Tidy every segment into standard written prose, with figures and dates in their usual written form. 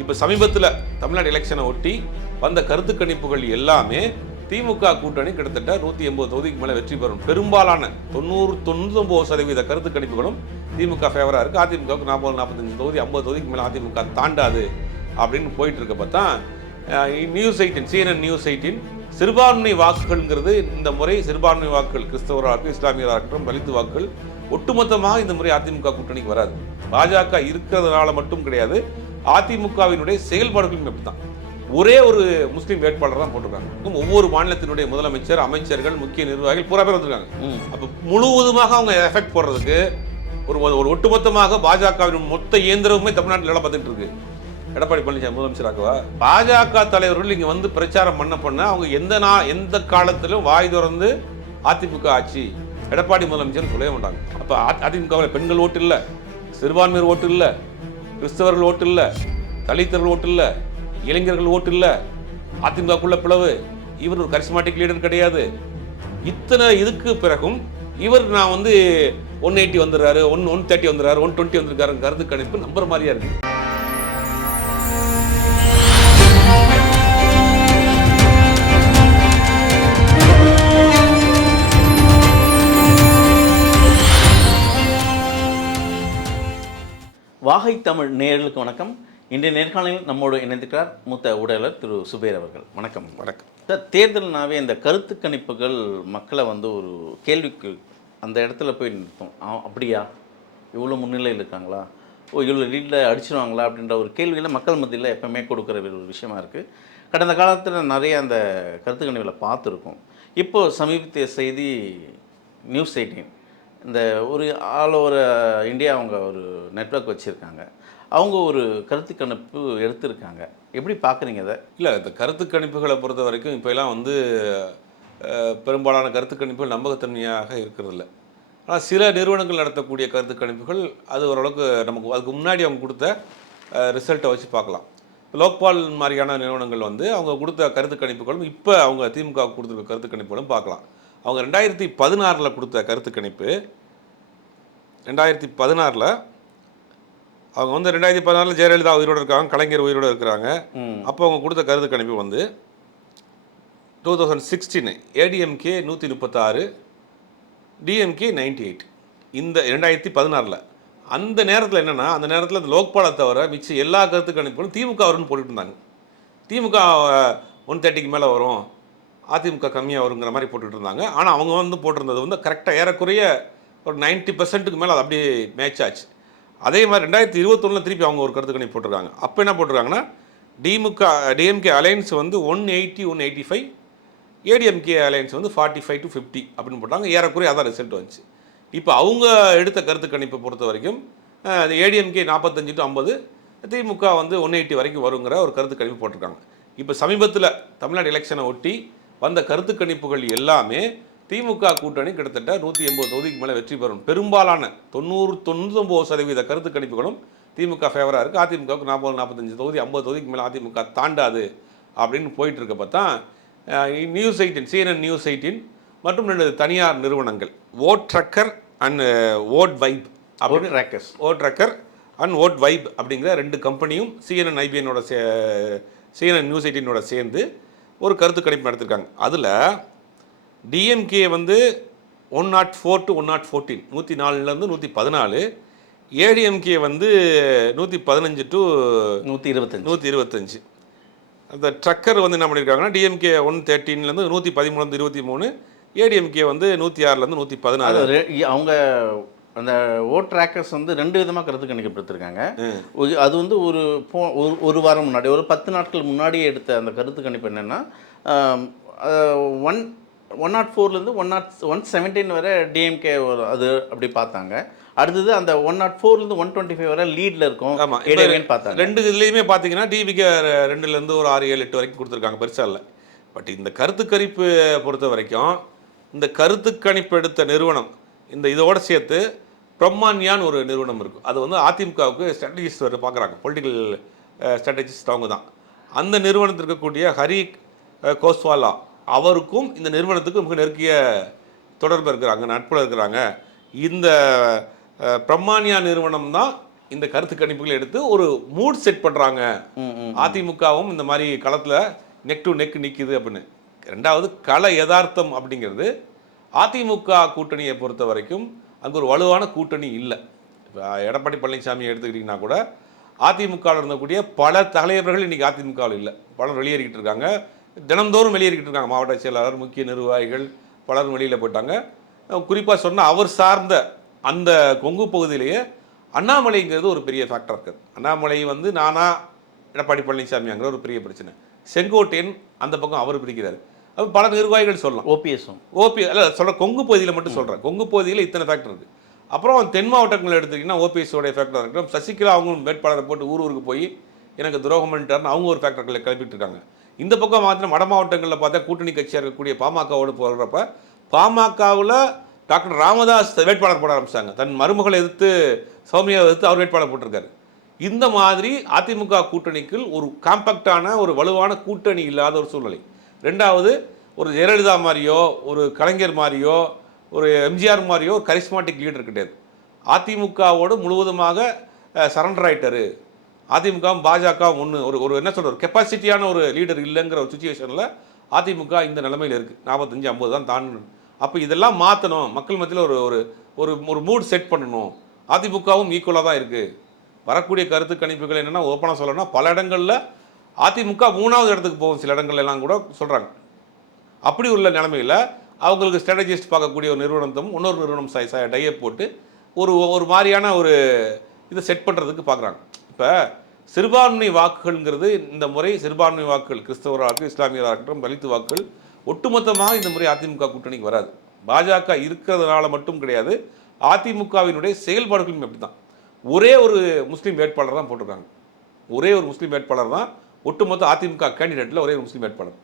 இப்போ சமீபத்தில் தமிழ்நாடு எலெக்ஷனை ஒட்டி வந்த கருத்து கணிப்புகள் எல்லாமே திமுக கூட்டணி கிட்டத்தட்ட 180 தொகுதிக்கு மேலே வெற்றி பெறும். பெரும்பாலான 99% கருத்து கணிப்புகளும் திமுக ஃபேவராக இருக்குது. அதிமுகவுக்கு 40-45 தொகுதி 50 தொகுதிக்கு மேலே அதிமுக தாண்டாது அப்படின்னு போயிட்டு இருக்கப்ப தான் நியூஸ் 18 CNN நியூஸ் 18 சிறுபான்மை வாக்குகள்ங்கிறது இந்த முறை சிறுபான்மை வாக்குகள் கிறிஸ்தவராக இஸ்லாமியராகட்டும் தலித்து வாக்குகள் ஒட்டுமொத்தமாக இந்த முறை அதிமுக கூட்டணிக்கு வராது. பாஜக இருக்கிறதுனால மட்டும் கிடையாது, அதிமுகவினுடைய செயல்பாடுகளும் எப்படிதான் ஒரே ஒரு முஸ்லீம் வேட்பாளர் தான் போட்டிருக்காங்க. ஒவ்வொரு மாநிலத்தினுடைய முதலமைச்சர், அமைச்சர்கள், முக்கிய நிர்வாகிகள் பூரா பேர் வந்திருக்காங்க. அப்போ முழுவதுமாக அவங்க எஃபெக்ட் போடுறதுக்கு ஒரு ஒட்டுமொத்தமாக பாஜகவின் மொத்த இயந்திரமுமே தமிழ்நாட்டில் வேலை பார்த்துட்டு இருக்கு. எடப்பாடி பழனிசாமி முதலமைச்சராகவா பாஜக தலைவர்கள் இங்கே வந்து பிரச்சாரம் பண்ண அவங்க எந்த காலத்திலும் வாய் திறந்து அதிமுக ஆட்சி எடப்பாடி முதலமைச்சர் சொல்லவே மாட்டாங்க. அப்போ அதிமுகவில் பெண்கள் ஓட்டு இல்லை, சிறுபான்மையர் ஓட்டு இல்லை, கிறிஸ்தவர்கள் ஓட்டு இல்லை, தலித்தர்கள் ஓட்டு இல்லை, இளைஞர்கள் ஓட்டு இல்லை, அதிமுகக்குள்ள பிளவு, இவர் ஒரு கரிஸ்மாட்டிக் லீடர் கிடையாது. இத்தனை இதுக்கு பிறகும் இவர் நான் வந்து 180 வந்துடுறாரு, 130 வந்துடுறாரு, 120 வந்திருக்காரு கருத்து கணிப்பு நம்புற மாதிரியா இருக்கு. வாகை தமிழ் நேயர்களுக்கு வணக்கம். இன்றைய நேர்காணலில் நம்மோடு இணைந்திருக்கிறார் மூத்த ஊடகர் திரு சுபேர் அவர்கள். வணக்கம். வணக்கம் சார், தேர்தல்னாவே இந்த கருத்து கணிப்புகள் மக்களை வந்து ஒரு கேள்விக்கு அந்த இடத்துல போய் நிறுத்தும். அப்படியா, இவ்வளோ முன்னிலையில் இருக்காங்களா, இவ்வளோ லீடில் அடிச்சிருவாங்களா அப்படின்ற ஒரு கேள்வியில் மக்கள் மத்தியில் எப்பவுமே கொடுக்குற ஒரு விஷயமா இருக்குது. கடந்த காலத்தில் நிறைய அந்த கருத்து கணிப்புகளை பார்த்துருக்கோம். இப்போது சமீபத்திய செய்தி நியூஸ் 18 இந்த ஒரு ஆல் ஓவர் இந்தியா அவங்க ஒரு நெட்வொர்க் வச்சுருக்காங்க. அவங்க ஒரு கருத்து கணிப்பு எடுத்திருக்காங்க. எப்படி பார்க்குறீங்க அதை? இல்லை, இந்த கருத்து கணிப்புகளை பொறுத்த வரைக்கும் இப்போ எல்லாம் வந்து பெரும்பாலான கருத்து கணிப்புகள் நம்பகத்தன்மையாக இருக்கிறதில்ல. ஆனால் சில நிறுவனங்கள் நடத்தக்கூடிய கருத்து கணிப்புகள் அது ஓரளவுக்கு நமக்கு அதுக்கு முன்னாடி அவங்க கொடுத்த ரிசல்ட்டை வச்சு பார்க்கலாம். லோக்பால் மாதிரியான நிறுவனங்கள் வந்து அவங்க கொடுத்த கருத்து கணிப்புகளும் இப்போ அவங்க திமுக கொடுத்துருக்க கருத்து கணிப்புகளும் பார்க்கலாம். அவங்க 2016 கொடுத்த கருத்து கணிப்பு 2016 அவங்க வந்து 2016 ஜெயலலிதா உயிரோடு இருக்காங்க, கலைஞர் உயிரோடு இருக்கிறாங்க. அப்போ அவங்க கொடுத்த கருத்து கணிப்பு வந்து 2016 ஏடிஎம்கே 136, டிஎம்கே 98. இந்த 2016 அந்த நேரத்தில் என்னென்னா, அந்த நேரத்தில் அந்த லோக்பாலை தவிர மிச்சம் எல்லா கருத்து கணிப்புகளும் திமுக வரும்னு போட்டுட்டு இருந்தாங்க. திமுக 130க்கு மேலே வரும், அதிமுக கம்மியாக வருங்கிற மாதிரி போட்டுட்டு இருந்தாங்க. ஆனால் அவங்க வந்து போட்டிருந்தது வந்து கரெக்டாக ஏறக்குறைய ஒரு 90% மேலே அது அப்படியே மேட்ச் ஆச்சு. அதே மாதிரி 2021 திருப்பி அவங்க ஒரு கருத்து கணிப்பு போட்டிருக்காங்க. அப்போ என்ன போட்டிருக்காங்கன்னா, டிஎம்கே அலையன்ஸ் வந்து 180, 185, ஏடிஎம்கே அலையன்ஸ் வந்து 45 to 50 அப்படின்னு போட்டாங்க. ஏறக்குறைய அதான் ரிசல்ட் வந்துச்சு. இப்போ அவங்க எடுத்த கருத்து கணிப்பை பொறுத்த வரைக்கும் ஏடிஎம்கே 45 to 50, திமுக வந்து 180 வரைக்கும் வருங்கிற ஒரு கருத்து கணிப்பு போட்டிருக்காங்க. இப்போ சமீபத்தில் தமிழ்நாடு எலெக்ஷனை ஒட்டி வந்த கருத்து கணிப்புகள் எல்லாமே திமுக கூட்டணி கிட்டத்தட்ட 180 தொகுதிக்கு மேலே வெற்றி பெறும். பெரும்பாலான 99% கருத்து கணிப்புகளும் திமுக ஃபேவராக இருக்குது. அதிமுகவுக்கு 40-45 தொகுதி 50 தொகுதிக்கு மேலே அதிமுக தாண்டாது அப்படின்னு போயிட்டு இருக்கப்ப தான் நியூஸ் 18 CNN நியூஸ் 18 மற்றும் 2 தனியார் நிறுவனங்கள் ஓட் ட்ரக்கர் அண்ட் ஓட் வைப் அப்படின்னு ஓட் ட்ரக்கர் அண்ட் ஓட் வைப் அப்படிங்கிற 2 கம்பெனியும் CNN IBNோட CNN நியூஸ் 18ஓட சேர்ந்து ஒரு கருத்து கணிப்பு நடத்திருக்காங்க. அதில் டிஎம்கே வந்து 104 to 114, 104 114, ஏடிஎம்கே வந்து 115 to 125. அந்த ட்ரக்கர் வந்து என்ன பண்ணியிருக்காங்கன்னா, டிஎம்கே 113 113 23, ஏடிஎம்கே வந்து 106 114. அவங்க அந்த ஓட் ட்ராக்கர்ஸ் வந்து 2 விதமாக கருத்து கணிக்கப்படுத்திருக்காங்க. அது வந்து ஒரு வாரம் முன்னாடி, ஒரு 10 நாட்கள் முன்னாடியே எடுத்த அந்த கருத்து கணிப்பு என்னென்னா, 104 117 வரை டிஎம்கே அது அப்படி பார்த்தாங்க. அடுத்தது அந்த 104 125 வரை லீடில் இருக்கும். ஆமாம், பார்த்தாங்க. 2 இதுலேயுமே பார்த்தீங்கன்னா டிவிக்கு 2 ஒரு 6 7 8 வரைக்கும் கொடுத்துருக்காங்க, பெருசாக இல்லை. பட் இந்த கருத்து கணிப்பு பொறுத்த வரைக்கும் இந்த கருத்து கணிப்பு எடுத்த நிறுவனம் இந்த இதோடு சேர்த்து பிரம்மான்யான்னு ஒரு நிறுவனம் இருக்கும். அது வந்து அதிமுகவுக்கு ஸ்ட்ராட்டஜிஸ்ட் பார்க்குறாங்க, பொலிட்டிக்கல் ஸ்ட்ராட்டஜிஸ்ட் அவங்க தான். அந்த நிறுவனத்தில் இருக்கக்கூடிய ஹரி கோஸ்வாலா அவருக்கும் இந்த நிறுவனத்துக்கும் மிக நெருக்கிய தொடர்பு இருக்கிறாங்க, நட்புல இருக்கிறாங்க. இந்த பிரம்மான்யா நிறுவனம் தான் இந்த கருத்து கணிப்புகளை எடுத்து ஒரு மூட் செட் பண்ணுறாங்க. அதிமுகவும் இந்த மாதிரி களத்தில் நெக் டு நெக் நிற்குது அப்படின்னு. ரெண்டாவது கள யதார்த்தம் அப்படிங்கிறது அதிமுக கூட்டணியை பொறுத்த வரைக்கும் அங்கே ஒரு வலுவான கூட்டணி இல்லை. இப்போ எடப்பாடி பழனிசாமி எடுத்துக்கிட்டிங்கன்னா கூட அதிமுகவில் இருந்தக்கூடிய பல தலைவர்கள் இன்றைக்கி அதிமுகவில் இல்லை. பலர் வெளியேறிக்கிட்டு இருக்காங்க, தினந்தோறும் வெளியேறிக்கிட்டு இருக்காங்க. மாவட்ட செயலாளர், முக்கிய நிர்வாகிகள் பலரும் வெளியில் போயிட்டாங்க. குறிப்பாக சொன்னால் அவர் சார்ந்த அந்த கொங்கு பகுதியிலேயே அண்ணாமலைங்கிறது ஒரு பெரிய ஃபேக்டர் இருக்குது. அண்ணாமலை வந்து நானா எடப்பாடி பழனிசாமிங்கிற ஒரு பெரிய பிரச்சனை. செங்கோட்டையன் அந்த பக்கம் அவர் பிரிக்கிறார். அது பல நிர்வாகிகள் சொல்லலாம். ஓபிஎஸ் அல்ல சொல்கிற கொங்கு பகுதியில் மட்டும் சொல்கிறேன். கொங்கு பகுதியில் இத்தனை ஃபேக்டர் இருக்குது. அப்புறம் தென் மாவட்டங்கள் எடுத்துக்கிட்டிங்கன்னா ஓபிஎஸோடைய ஃபேக்டர் இருக்கட்டும். சசிகலா அவங்களும் வேட்பாளரை போட்டு ஊருக்கு போய் எனக்கு துரோகம் பண்ணிட்டாருன்னு அவங்க ஒரு ஃபேக்டர்களை கிளப்பிட்டு இருக்காங்க. இந்த பக்கம் மாத்திரம் வட மாவட்டங்களில் பார்த்தா கூட்டணி கட்சியாக இருக்கக்கூடிய பாமகவோடு போகிறப்ப பாமகவில் டாக்டர் ராமதாஸ் வேட்பாளர் போட ஆரம்பிச்சாங்க. தன் மருமகளை எதிர்த்து, சௌமியாவை எதிர்த்து அவர் வேட்பாளர் போட்டிருக்காரு. இந்த மாதிரி அதிமுக கூட்டணிக்குள் ஒரு காம்பேக்டான ஒரு வலுவான கூட்டணி இல்லாத ஒரு சூழ்நிலை. ரெண்டாவது, ஒரு ஜெயலலிதா மாதிரியோ ஒரு கலைஞர் மாதிரியோ ஒரு எம்ஜிஆர் மாதிரியோ ஒரு கரிஸ்மாட்டிக் லீடர் கிடையாது. அதிமுகவோடு முழுவதுமாக சரண்டர் ஆகிட்டாரு. அதிமுகவும் பாஜகவும் ஒன்று ஒரு என்ன சொல்கிற ஒரு கெப்பாசிட்டியான ஒரு லீடர் இல்லைங்கிற ஒரு சுச்சுவேஷனில் அதிமுக இந்த நிலைமையில் இருக்குது. 45-50 தான் தாண்டணும். அப்போ இதெல்லாம் மாற்றணும். மக்கள் மத்தியில் ஒரு ஒரு ஒரு மூட் செட் பண்ணணும். அதிமுகவும் ஈக்குவலாக தான் இருக்குது. வரக்கூடிய கருத்து கணிப்புகள் என்னென்னா ஓப்பனாக சொல்லணும்னா பல இடங்களில் அதிமுக 3வது இடத்துக்கு போகும். சில இடங்கள் எல்லாம் கூட சொல்கிறாங்க. அப்படி உள்ள நிலைமையில் அவங்களுக்கு ஸ்ட்ராட்டஜிஸ்ட் பார்க்கக்கூடிய ஒரு நிறுவனத்தும் இன்னொரு நிறுவனம் டையப் போட்டு ஒரு மாதிரியான ஒரு இதை செட் பண்ணுறதுக்கு பார்க்குறாங்க. இப்போ சிறுபான்மை வாக்குகள்ங்கிறது இந்த முறை சிறுபான்மை வாக்குகள் கிறிஸ்தவராக, இஸ்லாமியராக இருக்கட்டும், தலித்து வாக்குகள் ஒட்டுமொத்தமாக இந்த முறை அதிமுக கூட்டணிக்கு வராது. பாஜக இருக்கிறதுனால மட்டும் கிடையாது, அதிமுகவினுடைய செயல்பாடுகளும் எப்படி தான். ஒரே ஒரு முஸ்லீம் வேட்பாளர் தான் போட்டிருக்காங்க. ஒரே ஒரு முஸ்லீம் வேட்பாளர் தான் ஒட்டுமொத்த அதிமுக கேண்டிடேட்டில் ஒரே ஒரு முஸ்லீம் வேட்பாளர்.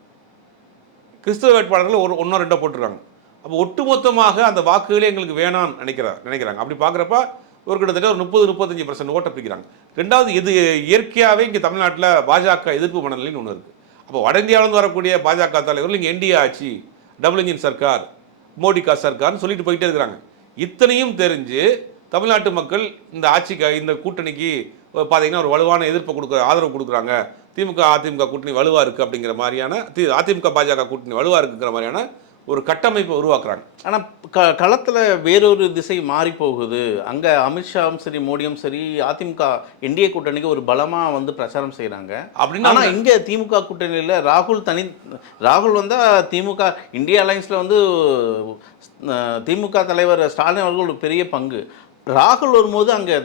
கிறிஸ்தவ வேட்பாளர்கள் ஒன்றோ ரெண்டோ போட்டிருக்காங்க. அப்போ ஒட்டுமொத்தமாக அந்த வாக்குகளே எங்களுக்கு வேணான்னு நினைக்கிறாங்க. அப்படி பார்க்குறப்ப ஒரு கிட்டத்தட்ட ஒரு 30-35% ஓட்டை பிடிக்கிறாங்க. ரெண்டாவது, இது இயற்கையாகவே இங்கே தமிழ்நாட்டில் பாஜக எதிர்ப்பு மனநிலைன்னு ஒன்று இருக்குது. அப்போ வட இந்தியாவிலேருந்து வரக்கூடிய பாஜக தலைவர்கள் இங்கே என்டிஏ ஆட்சி, டபுள் இன்ஜின் சர்க்கார், மோடிகா சர்க்கார்னு சொல்லிட்டு போயிட்டே இருக்கிறாங்க. இத்தனையும் தெரிஞ்சு தமிழ்நாட்டு மக்கள் இந்த ஆட்சிக்கு, இந்த கூட்டணிக்கு பார்த்தீங்கன்னா ஒரு வலுவான எதிர்ப்பு ஆதரவு கொடுக்குறாங்க. திமுக அதிமுக கூட்டணி வலுவாக இருக்குது அப்படிங்கிற மாதிரியான, அதிமுக பாஜக கூட்டணி வலுவாக இருக்குங்கிற மாதிரியான ஒரு கட்டமைப்பை உருவாக்குறாங்க. ஆனால் களத்தில் வேறொரு திசை மாறி போகுது. அங்கே அமித்ஷாவும் சரி, மோடியும் சரி, அதிமுக என்டிஏ கூட்டணிக்கு ஒரு பலமாக வந்து பிரச்சாரம் செய்கிறாங்க அப்படின்னா. ஆனால் இங்கே திமுக கூட்டணியில் ராகுல் வந்தால் திமுக இந்தியா அலையன்ஸில் வந்து திமுக தலைவர் ஸ்டாலின் அவர்கள் ஒரு பெரிய பங்கு. ராகுல் வரும்போது அங்கே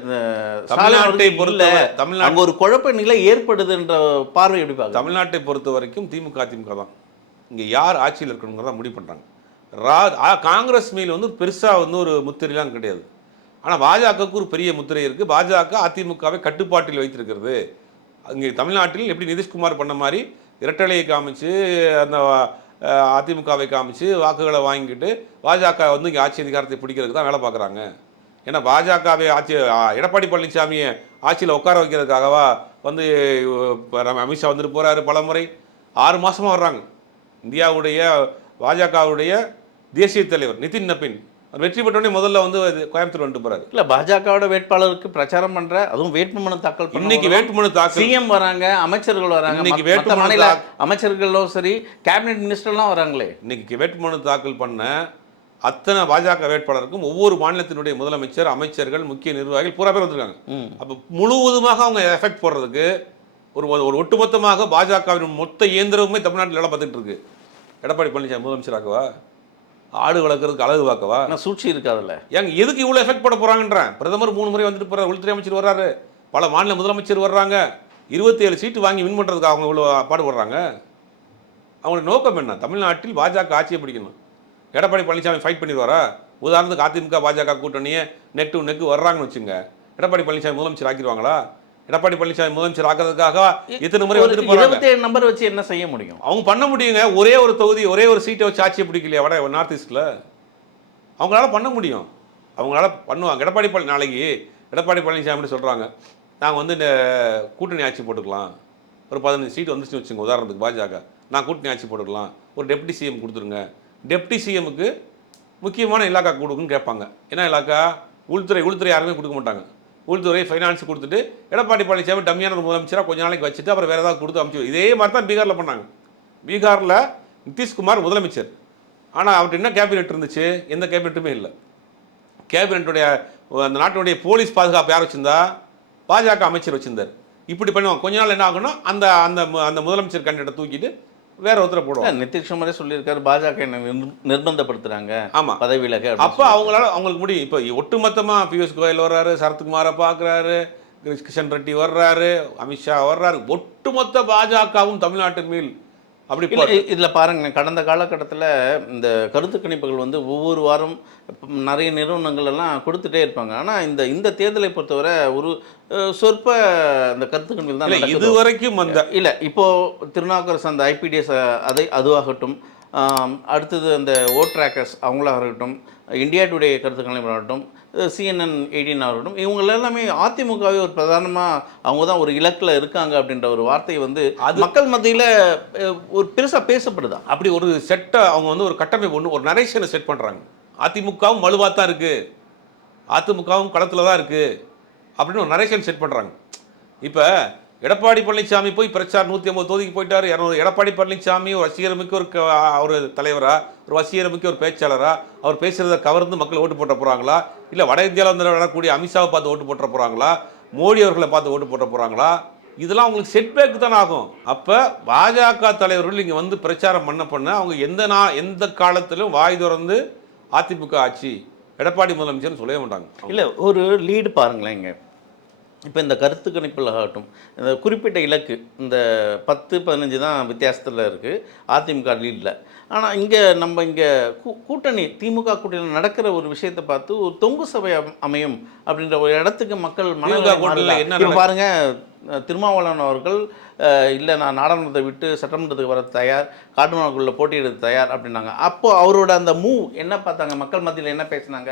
தமிழ்நாடு ஒரு குழப்ப நிலை ஏற்படுதுன்ற பார்வை எப்படி பார்க்க? தமிழ்நாட்டை பொறுத்த வரைக்கும் திமுக அதிமுக தான் இங்கே யார் ஆட்சியில் இருக்கணுங்கிறத முடிவு பண்ணுறாங்க. காங்கிரஸ் மீது வந்து பெருசாக வந்து ஒரு முத்திரைலாம் கிடையாது. ஆனால் பாஜகவுக்கு ஒரு பெரிய முத்திரை இருக்குது. பாஜக அதிமுகவை கட்டுப்பாட்டில் வைத்திருக்கிறது. இங்கே தமிழ்நாட்டில் எப்படி நிதிஷ்குமார் பண்ண மாதிரி இரட்டலையை காமிச்சு அந்த அதிமுகவை காமிச்சு வாக்குகளை வாங்கிக்கிட்டு பாஜக வந்து இங்கே ஆட்சி அதிகாரத்தை பிடிக்கிறதுக்கு தான் வேலை பார்க்குறாங்க. ஏன்னா பாஜகவை எடப்பாடி பழனிசாமியை ஆட்சியில் உட்கார வைக்கிறதுக்காகவா வந்து அமித்ஷா வந்துட்டு போகிறாரு. பல முறை 6 மாதமாக வர்றாங்க. இந்தியாவுடைய பாஜகவுடைய தேசிய தலைவர் நிதின் நபின் வெற்றி பெற்றோடனே முதல்ல வந்து கோயம்புத்தூர் வந்துட்டு போறாரு. இல்லை, பாஜகவோட வேட்பாளருக்கு பிரச்சாரம் பண்ற, அதுவும் வேட்புமனு தாக்கல் இன்னைக்கு வேட்புமனு தாக்கல் சிஎம் வராங்க, அமைச்சர்கள் வராங்க, இன்னைக்கு வேட்புமனு மாநில அமைச்சர்களும் சரி, கேபினெட் மினிஸ்டர்லாம் வராங்களே. இன்னைக்கு வேட்புமனு தாக்கல் பண்ண அத்தனை பாஜக வேட்பாளருக்கும் ஒவ்வொரு மாநிலத்தினுடைய முதலமைச்சர், அமைச்சர்கள், முக்கிய நிர்வாகிகள் பூரா பேர் வந்திருக்காங்க. அப்போ முழுவதுமாக அவங்க எஃபெக்ட் போடுறதுக்கு ஒரு ஒட்டுமொத்தமாக பாஜகவின் மொத்த இயந்திரமுமே தமிழ்நாட்டில் வேலை பார்த்துட்டு இருக்கு. எடப்பாடி பழனிசாமி முதலமைச்சராகவா, ஆடு வளர்க்குறதுக்கு அழகு பார்க்கவா? சூழ்ச்சி இருக்காதுல்ல. ஏங்க எதுக்கு இவ்வளோ எஃபெக்ட் போட போகிறாங்கன்றேன். பிரதமர் 3 முறை வந்துட்டு போகிறார், உள்துறை அமைச்சர் வர்றாரு, பல மாநில முதலமைச்சர் வர்றாங்க. 27 சீட்டு வாங்கி வின் பண்ணுறதுக்கு அவங்க இவ்வளோ பாடுபடுறாங்க. அவங்களுடைய நோக்கம் என்ன? தமிழ்நாட்டில் பாஜக ஆட்சியை பிடிக்கணும். எடப்பாடி பழனிசாமி ஃபைட் பண்ணிடுவாரா? உதாரணத்துக்கு AIADMK BJP கூட்டணியே neck to neck வர்றாங்கன்னு வச்சுங்க, எடப்பாடி பழனிசாமி முதலமைச்சர் ஆக்கிடுவாங்களா? எடப்பாடி பழனிசாமி முதலமைச்சர் ஆக்கிறதுக்காக இத்தனை முறை வந்துட்டு 27 நம்பர் வச்சு என்ன செய்ய முடியும்? அவங்க பண்ண முடியுங்க. ஒரே ஒரு தொகுதி, ஒரே ஒரு சீட்டை வச்சு ஆட்சியை பிடிக்கலையா வட நார்த் ஈஸ்டில்? அவங்களால பண்ண முடியும், அவங்களால பண்ணுவாங்க. நாளைக்கு எடப்பாடி பழனிசாமி சொல்கிறாங்க, நாங்கள் வந்து இந்த கூட்டணி ஆட்சி போட்டுக்கலாம், ஒரு 15 சீட் வந்துச்சுன்னு வச்சுங்க உதாரணத்துக்கு பாஜக, நான் கூட்டணி ஆட்சி போட்டுக்கலாம், ஒரு டெப்டி சிஎம் கொடுத்துருங்க. டெப்டி சிஎம்முக்கு முக்கியமான இலாக்கா கொடுக்குன்னு கேட்பாங்க. என்ன இலாக்கா? உள்துறை யாருமே கொடுக்க மாட்டாங்க. உள்துறை ஃபைனான்ஸ் கொடுத்துட்டு எடப்பாடி பழனிசாமி டம்மியான ஒரு முதலமைச்சராக கொஞ்ச நாளைக்கு வச்சுட்டு அப்புறம் வேறு ஏதாவது கொடுத்து அமைச்சு இதே மாதிரி தான் பீகாரில் பண்ணாங்க. பீகாரில் நிதிஷ்குமார் முதலமைச்சர், ஆனால் அவர்கிட்ட என்ன கேபினெட் இருந்துச்சு? எந்த கேபினெட்டுமே இல்லை. கேபினெட்டுடைய அந்த நாட்டினுடைய போலீஸ் பாதுகாப்பு யார் வச்சிருந்தா? பாஜக அமைச்சர் வச்சிருந்தார். இப்படி பண்ணுவாங்க. கொஞ்ச நாள் என்ன ஆகும்னா அந்த அந்த அந்த முதலமைச்சர் கேண்டிடேட்டை தூக்கிட்டு வேற ஒருத்தரை போடுவாங்க. நிதிஷ்குமாரே சொல்லியிருக்காரு, பாஜக என்ன நிர்பந்தப்படுத்துறாங்க ஆமா பதவி விலக. அப்போ அவங்களுக்கு முடியும். இப்போ ஒட்டுமொத்தமாக பியூஷ் கோயல் வர்றாரு, சரத்குமாரை பார்க்குறாரு, கிஷன் ரெட்டி வர்றாரு, அமித்ஷா வர்றாரு, ஒட்டுமொத்த பாஜகவும் தமிழ்நாட்டின் மேல் அப்படி இதில் பாருங்க, கடந்த காலகட்டத்தில் இந்த கருத்து கணிப்புகள் வந்து ஒவ்வொரு வாரம் நிறைய நிறுவனங்கள் எல்லாம் கொடுத்துட்டே இருப்பாங்க. ஆனால் இந்த தேர்தலை பொறுத்தவரை ஒரு சொற்ப அந்த கருத்து கணிப்புகள் தான் இது வரைக்கும் வந்த இல்லை. இப்போது திருநாவுக்கரசு அந்த ஐபிடிஎஸ் அதுவாகட்டும், அடுத்தது அந்த ஓட் ட்ராக்கர்ஸ் அவங்களாக இருக்கட்டும், இந்தியா டுடே கருத்து கணிப்பாகட்டும், CNN 18 ஆகட்டும், இவங்க எல்லாமே அதிமுகவே ஒரு பிரதானமாக அவங்க தான் ஒரு இலக்கில் இருக்காங்க அப்படின்ற ஒரு வார்த்தையை வந்து அது மக்கள் மத்தியில் ஒரு பெருசாக பேசப்படுதா? அப்படி ஒரு செட்டை அவங்க வந்து ஒரு கட்டமைப்பு ஒன்று ஒரு நரேஷனை செட் பண்ணுறாங்க. அதிமுகவும் வலுவாக தான் இருக்குது, அதிமுகவும் களத்தில் தான் இருக்குது அப்படின்னு ஒரு நரேஷன் செட் பண்ணுறாங்க. இப்போ எடப்பாடி பழனிசாமி போய் பிரச்சாரம் 150 தொகுதிக்கு போயிட்டார். 200 எடப்பாடி பழனிசாமி ஒரு வசீகரமிக்க ஒரு தலைவரா, ஒரு வசீகரமிக்க ஒரு பேச்சாளரா, அவர் பேசுகிறத கவர்ந்து மக்கள் ஓட்டு போட்ட போகிறாங்களா, இல்லை வட இந்தியாவில் வந்து வரக்கூடிய அமித்ஷாவை பார்த்து ஓட்டு போட்ட போகிறாங்களா, மோடி அவர்களை பார்த்து ஓட்டு போட்ட போகிறாங்களா? இதெல்லாம் அவங்களுக்கு செட்பேக் தான் ஆகும். அப்போ பாஜக தலைவர்கள் இங்கே வந்து பிரச்சாரம் பண்ண அவங்க எந்த காலத்திலும் வாய் திறந்து அதிமுக ஆட்சி எடப்பாடி முதலமைச்சர்னு சொல்லவே மாட்டாங்க. இல்லை, ஒரு லீடு பாருங்களேன். இங்கே இப்போ இந்த கருத்து கணிப்பில் ஆகட்டும், இந்த குறிப்பிட்ட இலக்கு இந்த 10-15 தான் வித்தியாசத்தில் இருக்குது அதிமுக லீடில். ஆனால் இங்கே கூட்டணி திமுக கூட்டணியில் நடக்கிற ஒரு விஷயத்தை பார்த்து ஒரு தொங்கு சபை அமையும் அப்படின்ற ஒரு இடத்துக்கு மக்கள் என்ன பாருங்க. திருமாவளவன் அவர்கள் இல்லை, நான் நாடாளுமன்றத்தை விட்டு சட்டமன்றத்துக்கு வர தயார், காட்டுமன்னாக்குள்ளே போட்டியிட தயார் அப்படின்னாங்க. அப்போது அவரோட அந்த மூவ் என்ன பார்த்தாங்க, மக்கள் மத்தியில் என்ன பேசினாங்க?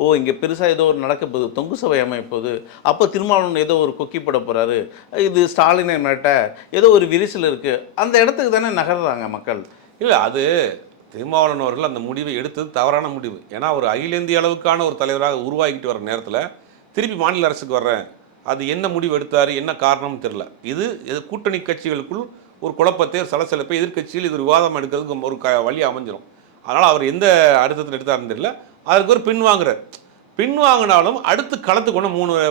ஓ, இங்கே பெருசாக ஏதோ ஒரு நடக்க போகுது, தொங்கு சபை அமைப்போகுது, அப்போ திருமாவளவன் ஏதோ ஒரு கொக்கி போட போகிறாரு, இது ஸ்டாலினை மிரட்ட ஏதோ ஒரு விரிசல் இருக்குது, அந்த இடத்துக்கு தானே நகர்றாங்க மக்கள். இல்லை, அது திருமாவளவன் அவர்கள் அந்த முடிவை எடுத்தது தவறான முடிவு. ஏன்னா ஒரு அகில இந்திய அளவுக்கான ஒரு தலைவராக உருவாக்கிட்டு வர நேரத்தில் திருப்பி மாநில அரசுக்கு வர்றேன், அது என்ன முடிவு எடுத்தார், என்ன காரணம்னு தெரில. இது கூட்டணி கட்சிகளுக்குள் ஒரு குழப்பத்தை, சலசலப்பை, எதிர்கட்சியில் இது விவாதம் எடுக்கிறதுக்கு ஒரு வழி அமைஞ்சிடும். அதனால் அவர் எந்த அழுத்தத்தில் எடுத்தாருன்னு தெரியல. அதுக்கு ஒரு பின்வாங்கினாலும் அடுத்து களத்துக்கு ஒன்று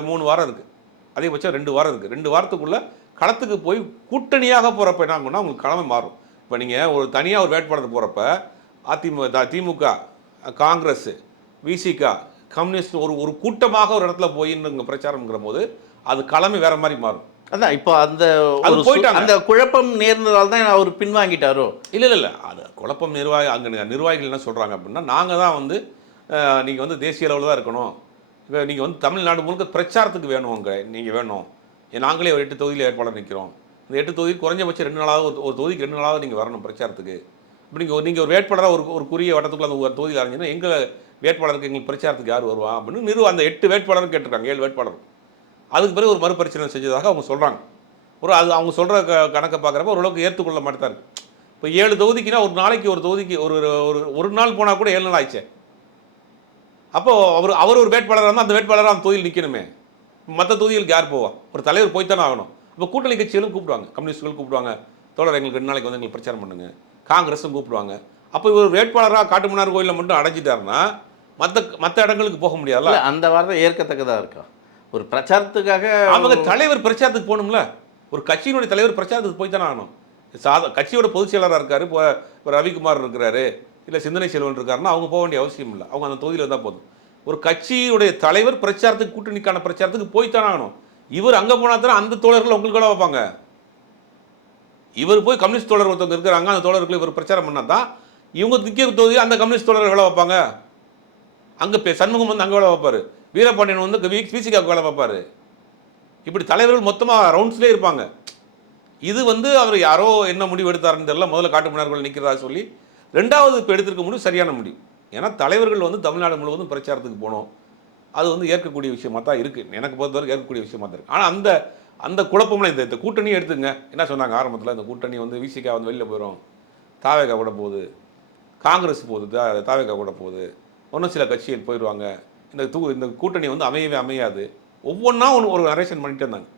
3 வாரம் இருக்குது, அதிகபட்சம் 2 வாரம் இருக்குது. 2 வாரத்துக்குள்ளே களத்துக்கு போய் கூட்டணியாக போகிறப்ப என்ன ஆகும்னா உங்களுக்கு கிழமை மாறும். இப்போ நீங்கள் ஒரு தனியாக ஒரு வேட்பாளர் போகிறப்ப திமுக, காங்கிரஸ், விசிக, கம்யூனிஸ்ட் ஒரு கூட்டமாக ஒரு இடத்துல போய் பிரச்சாரம்ங்கிற போது அது கிழமை வேற மாதிரி மாறும். அதான் இப்போ அந்த குழப்பம் நேர்ந்ததால் தான் அவர் பின்வாங்கிட்டாரோ? இல்லை, அது குழப்பம் அங்கே நிர்வாகிகள் என்ன சொல்கிறாங்க அப்படின்னா, நாங்கள் தான் வந்து நீங்கள் வந்து தேசிய அளவில் தான் இருக்கணும், இப்போ நீங்கள் வந்து தமிழ்நாடு முழுக்க பிரச்சாரத்துக்கு வேணும், அங்கே நீங்கள் வேணும், நாங்களே ஒரு 8 தொகுதியில் வேட்பாளர் நிற்கிறோம், இந்த 8 தொகுதி குறைஞ்சபட்சம் 2 நாளாவது ஒரு தொகுதிக்கு 2 நாளாவது நீங்கள் வரணும் பிரச்சாரத்துக்கு. இப்போ நீங்கள் ஒரு வேட்பாளராக ஒரு குறுகிய வட்டத்துக்குள்ள அந்த ஒரு தொகுதியில் அறிஞ்சிங்கன்னா எங்கள் வேட்பாளருக்கு எங்களுக்கு பிரச்சாரத்துக்கு யார் வருவா அப்படின்னு அந்த 8 வேட்பாளரும் கேட்டிருக்காங்க, 7 வேட்பாளர். அதுக்கு பிறகு ஒரு மறுபரிசீலனை செஞ்சதாக அவங்க சொல்கிறாங்க. அது அவங்க சொல்கிற கணக்கை பார்க்குறப்ப ஓரளவுக்கு ஏற்றுக்கொள்ள மாட்டார். இப்போ 7 தொகுதிக்குன்னா ஒரு நாளைக்கு ஒரு தொகுதிக்கு ஒரு நாள் போனால் கூட 7 நாள் ஆயிடுச்சு. அப்போது அவர் ஒரு வேட்பாளராக இருந்தால் அந்த வேட்பாளராக அந்த தொகுதியில் நிற்கணுமே, மற்ற தொகுதிகளுக்கு யார் போவா? ஒரு தலைவர் போய்த்தானே ஆகணும். இப்போ கூட்டணி கட்சிகளும் கூப்பிடுவாங்க, கம்யூனிஸ்டுகள் கூப்பிடுவாங்க, தோழர் எங்களுக்கு 2 நாளைக்கு வந்து எங்களுக்கு பிரச்சாரம் பண்ணுங்க, காங்கிரஸும் கூப்பிடுவாங்க. அப்போ இவர் வேட்பாளராக காட்டுமன்னார் கோயிலில் மட்டும் அடைஞ்சிட்டாருன்னா மற்ற இடங்களுக்கு போக முடியாதுல்ல. அந்த வார்த்தை ஏற்கத்தக்கதாக இருக்கா? ஒரு பிரச்சாரத்துக்காக அவங்க தலைவர் பிரச்சாரத்துக்கு போகணும்ல, ஒரு கட்சியினுடைய தலைவர் பிரச்சாரத்துக்கு போய் தானே ஆகணும். கட்சியோட பொதுச் செயலராக இருக்காரு, இப்போ ரவிக்குமார் இருக்கிறாரு, இல்லை சிந்தனை செல்வன் இருக்காருன்னா அவங்க போக வேண்டிய அவசியம் இல்லை, அவங்க அந்த தொகுதியில் இருந்தால் போதும். ஒரு கட்சியுடைய தலைவர் பிரச்சாரத்துக்கு, கூட்டணிக்கான பிரச்சாரத்துக்கு போய்த்தானே ஆகணும். இவர் அங்கே போனால் தானே அந்த தோழர்கள் உங்களுக்கு கூட வைப்பாங்க. இவர் போய் கம்யூனிஸ்ட் தோழர் ஒருத்தவங்க இருக்கிறாங்க, அந்த தோழர்கள் இவர் பிரச்சாரம் பண்ணால் தான் இவங்க நிற்கிற தொகுதி அந்த கம்யூனிஸ்ட் தோழர்கள் வேலை வைப்பாங்க. அங்கே சண்முகம் வந்து அங்கே வேலை வைப்பார், வீரபாண்டியன் வந்து பிசிகாவுக்கு வேலை பார்ப்பார். இப்படி தலைவர்கள் மொத்தமாக ரவுண்ட்ஸ்லேயே இருப்பாங்க. இது வந்து அவர் யாரோ என்ன முடிவு எடுத்தாருன்னு தெரியல, முதல்ல காட்டுமன்னார்கள் நிற்கிறதா சொல்லி 2வது இப்போ எடுத்திருக்க முடிவு சரியான முடிவு. ஏன்னா தலைவர்கள் வந்து தமிழ்நாடு முழுவதும் பிரச்சாரத்துக்கு போகணும், அது வந்து ஏற்கக்கூடிய விஷயமாக தான் இருக்குது, எனக்கு பொறுத்தவரைக்கும் ஏற்கக்கூடிய விஷயமாக தான் இருக்குது. ஆனால் அந்த குழப்பம்லாம் இந்த கூட்டணியை எடுத்துங்க. என்ன சொன்னாங்க ஆரம்பத்தில், இந்த கூட்டணி வந்து விசிகா வந்து வெளியில் போயிடும், தாவேகா கூட போகுது, காங்கிரஸ் போகுது, தாவேகா கூட போகுது, இன்னும் சில கட்சிகள் போயிடுவாங்க, இந்த கூட்டணி வந்து அமையாது ஒவ்வொன்றா ஒரு நரேஷன் பண்ணிட்டு இருந்தாங்க.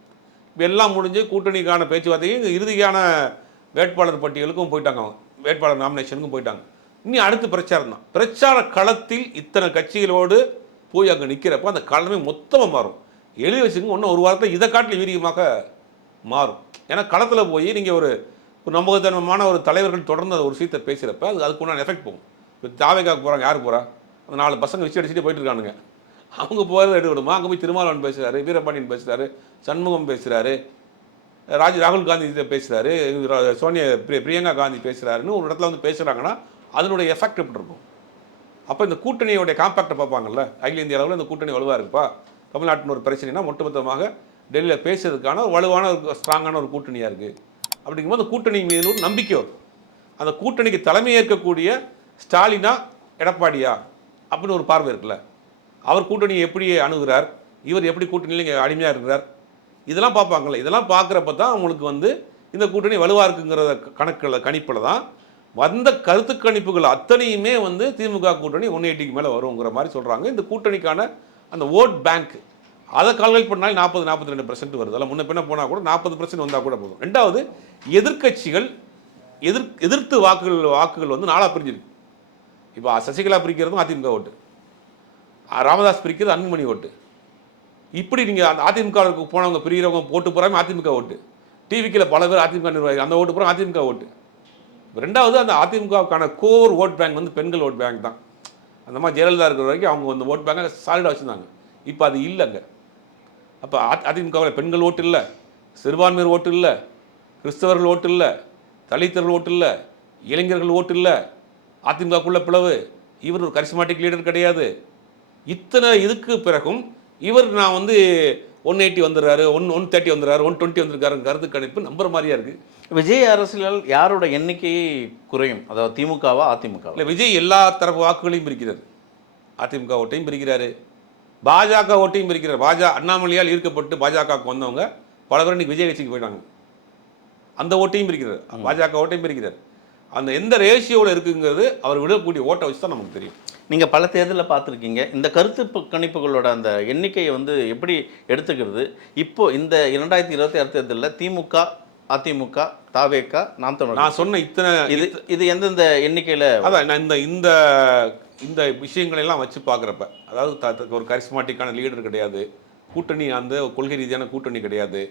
இப்போ எல்லாம் முடிஞ்சு கூட்டணிக்கான பேச்சுவார்த்தையும் இறுதியான வேட்பாளர் பட்டியலுக்கும் போயிட்டாங்க, அவங்க வேட்பாளர் நாமினேஷனுக்கும் போயிட்டாங்க. இனி அடுத்து பிரச்சாரம் தான். பிரச்சார களத்தில் இத்தனை கட்சிகளோடு போய் அங்கே நிற்கிறப்ப அந்த களமே மொத்தமாக மாறும். எழுதி வச்சுங்க, இன்னும் ஒரு வாரத்தில் இதை காட்டில் வீரியமாக மாறும். ஏன்னா களத்தில் போய் நீங்கள் ஒரு நம்பகத்தனமான ஒரு தலைவர்கள் தொடர்ந்து ஒரு விஷயத்தை பேசுகிறப்ப அதுக்கு உண்டான எஃபெக்ட் போகும். இப்போ தாவேக்காவுக்கு போகிறாங்க, யார் போகிறா? அந்த 4 பசங்க வச்சு அடிச்சுட்டு போயிட்டு இருக்கானுங்க. அவங்க போகிறது எடுவிடுமா? அங்கே போய் திருமாவளவன் பேசுகிறாரு, வீரபாண்டியன் பேசுகிறாரு, சண்முகம் பேசுகிறாரு, ராகுல் காந்தி இதை பேசுகிறாரு, பிரியங்கா காந்தி பேசுகிறாருன்னு ஒரு இடத்துல வந்து பேசுகிறாங்கன்னா அதனுடைய எஃபெக்ட் எப்படி இருக்கும்? அப்போ இந்த கூட்டணியோடைய காம்பேக்டை பார்ப்பாங்கல்ல, அகில இந்திய அளவில் இந்த கூட்டணி வலுவாக இருக்குப்பா, தமிழ்நாட்டின் ஒரு பிரச்சனைனா ஒட்டுமொத்தமாக டெல்லியில் பேசுறதுக்கான ஒரு வலுவான ஒரு ஸ்ட்ராங்கான ஒரு கூட்டணியாக இருக்குது. அப்படிங்கும்போது அந்த கூட்டணி மீது ஒரு நம்பிக்கை வரும். அந்த கூட்டணிக்கு தலைமை ஏற்கக்கூடிய ஸ்டாலினா எடப்பாடியா அப்படின்னு ஒரு பார்வை இருக்குல்ல. அவர் கூட்டணியை எப்படி அணுகிறார், இவர் எப்படி கூட்டணியில் இங்கே அடிமையாக இருக்கிறார், இதெல்லாம் பார்ப்பாங்கள்ல. இதெல்லாம் பார்க்குறப்ப தான் அவங்களுக்கு வந்து இந்த கூட்டணி வலுவாக இருக்குங்கிற கணிப்பில் தான் வந்த கருத்து கணிப்புகள் அத்தனையுமே வந்து திமுக கூட்டணி 180க்கு மேலே வருங்கிற மாதிரி சொல்கிறாங்க. இந்த கூட்டணிக்கான அந்த ஓட் பேங்க் அதை கால்குலேட் பண்ணாலும் 40-42% வருது. அதில் முன்ன பின்ன போனால் கூட 40% வந்தால் கூட போதும். ரெண்டாவது, எதிர்க்கட்சிகள் எதிர்த்து வாக்குகள் வந்து 4ஆக பிரிஞ்சிருக்கு. இப்போ சசிகலா பிரிக்கிறதும் அதிமுக ஓட்டு, ராமதாஸ் பிரிக்கிறது அன்புமணி ஓட்டு. இப்படி நீங்கள் அந்த அதிமுகவுக்கு போனவங்க பிரிகிறவங்க போட்டு போகிறாங்க அதிமுக ஓட்டு. டிவிக்கில் பல பேர் அதிமுக நிர்வாகி அந்த ஓட்டு போகிறாங்க அதிமுக ஓட்டு. ரெண்டாவது, அந்த அதிமுகவுக்கான கோர் ஓட் பேங்க் வந்து பெண்கள் ஓட் பேங்க் தான். அந்த மாதிரி ஜெயலலிதா இருக்கிற வரைக்கும் அவங்க அந்த ஓட் பேங்கை சாலிடாக வச்சுருந்தாங்க. இப்போ அது இல்லைங்க. அப்போ அதிமுகவில் பெண்கள் ஓட்டு இல்லை, சிறுபான்மையர் ஓட்டு இல்லை, கிறிஸ்தவர்கள் ஓட்டு இல்லை, தலித்தர்கள் ஓட்டு இல்லை, இளைஞர்கள் ஓட்டு இல்லை, அதிமுகக்குள்ள பிளவு, இவர் ஒரு கரிஸ்மாட்டிக் லீடர் கிடையாது. இத்தனை இதுக்கு பிறகும் இவர் நான் வந்து 180 வந்துடுறாரு, 130 வந்துடுறாரு, 120 வந்திருக்காருங்க கருத்து கணிப்பு நம்புற மாதிரியா இருக்குது. விஜய் அரசியல் யாரோட எண்ணிக்கையை குறையும்? அதாவது திமுகவா அதிமுக? இல்லை, விஜய் எல்லா தரப்பு வாக்குகளையும் பிரிக்கிறார். அதிமுக ஓட்டையும் பிரிக்கிறாரு, பாஜக ஓட்டையும் பிரிக்கிறார். அண்ணாமலையால் ஈர்க்கப்பட்டு பாஜகவுக்கு வந்தவங்க பல பேர் இன்னைக்கு விஜய் கட்சிக்கு போயிட்டாங்க. அந்த ஓட்டையும் பிரிக்கிறார், பாஜக ஓட்டையும் பிரிக்கிறார். அந்த எந்த ரேஷியோவில் இருக்குங்கிறது அவர் விடக்கூடிய ஓட்டை வச்சு தான் நமக்கு தெரியும். நீங்கள் பல தேர்தலில் பார்த்துருக்கீங்க. இந்த கருத்து கணிப்புகளோட அந்த எண்ணிக்கையை வந்து எப்படி எடுத்துக்கிறது? இப்போது இந்த 2026 தேர்தலில் திமுக, அதிமுக, தாவேகா, நாம் தமிழர், நான் சொன்ன இத்தனை இது எந்தெந்த எண்ணிக்கையில்? அதான் நான் இந்த இந்த விஷயங்களெல்லாம் வச்சு பார்க்குறப்ப, அதாவது ஒரு கரிஸ்மாட்டிக்கான லீடர் கிடையாது, கூட்டணி அந்த கொள்கை ரீதியான கூட்டணி கிடையாது,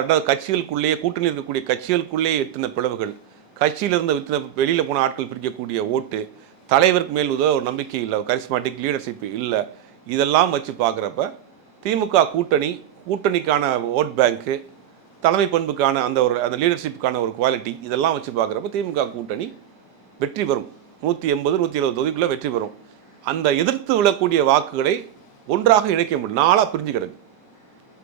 ரெண்டாவது கட்சிகளுக்குள்ளேயே கூட்டணி இருக்கக்கூடிய கட்சிகளுக்குள்ளேயே இத்தனை பிளவுகள், கட்சியிலிருந்து இத்தனை வெளியில் போன ஆட்கள் பிரிக்கக்கூடிய ஓட்டு, தலைவருக்கு மேல் ஒரு நம்பிக்கை இல்லை, கரிஸ்மாட்டிக் லீடர்ஷிப் இல்லை, இதெல்லாம் வச்சு பார்க்குறப்ப திமுக கூட்டணிக்கான ஓட் பேங்க்கு, தலைமை பண்புக்கான அந்த லீடர்ஷிப்புக்கான ஒரு குவாலிட்டி, இதெல்லாம் வச்சு பார்க்குறப்ப திமுக கூட்டணி வெற்றி பெறும். 180-170 தொகுதிக்குள்ளே வெற்றி பெறும். அந்த எதிர்த்து விழக்கூடிய வாக்குகளை ஒன்றாக இணைக்க முடியும். 4ஆக பிரிஞ்சு கிடக்கு.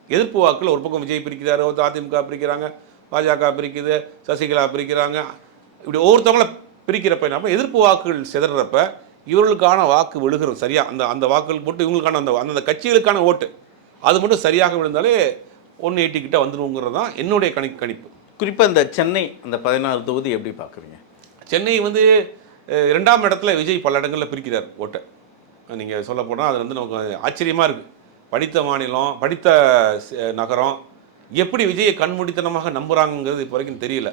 எதிர்ப்பு வாக்குகள் ஒரு பக்கம் விஜய் பிரிக்கிறாரு, அதிமுக பிரிக்கிறாங்க, பாஜக பிரிக்குது, சசிகலா பிரிக்கிறாங்க. இப்படி ஒவ்வொருத்தவங்கள பிரிக்கிறப்ப என்ன, எதிர்ப்பு வாக்குகள் சிதறப்ப இவர்களுக்கான வாக்கு விழுகிறது சரியாக. அந்த வாக்குகள் போட்டு இவங்களுக்கான அந்த கட்சிகளுக்கான ஓட்டு அது மட்டும் சரியாக விழுந்தாலே 180 கிட்ட வந்துடுங்கிறது தான் என்னுடைய கணிப்பு. குறிப்பாக இந்த சென்னை அந்த 16 தொகுதி எப்படி பார்க்குறீங்க? சென்னை வந்து 2ஆம் இடத்துல விஜய் பல இடங்களில் பிரிக்கிறார் ஓட்டை. நீங்கள் சொல்ல போனால் அது வந்து நமக்கு ஆச்சரியமாக இருக்குது. படித்த மாநிலம், படித்த நகரம், எப்படி விஜயை கண்மூடித்தனமாக நம்புகிறாங்கிறது இப்போ வரைக்கும் தெரியல.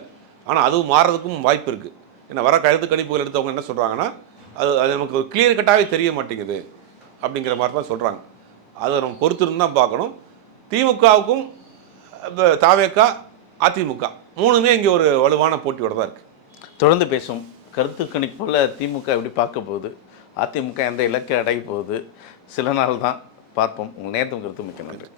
ஆனால் அதுவும் மாறுறதுக்கும் வாய்ப்பு இருக்குது. ஏன்னா வர கருத்து கணிப்புகள் எடுத்தவங்க என்ன சொல்கிறாங்கன்னா, அது நமக்கு ஒரு கிளியர் கட்டாகவே தெரிய மாட்டேங்குது அப்படிங்கிற மாதிரி தான் சொல்கிறாங்க. அதை நம்ம பொறுத்திருந்து தான் பார்க்கணும். திமுகவுக்கும் தாவேகா, அதிமுக 3மே இங்கே ஒரு வலுவான போட்டியோட தான் இருக்குது. தொடர்ந்து பேசும். கருத்து கணிப்பில் திமுக எப்படி பார்க்க போகுது, அதிமுக எந்த இலக்கை அடைய போகுது, சில நாள் தான் பார்ப்போம். உங்கள் நேரத்தும் கருத்து மிக்க நன்றி.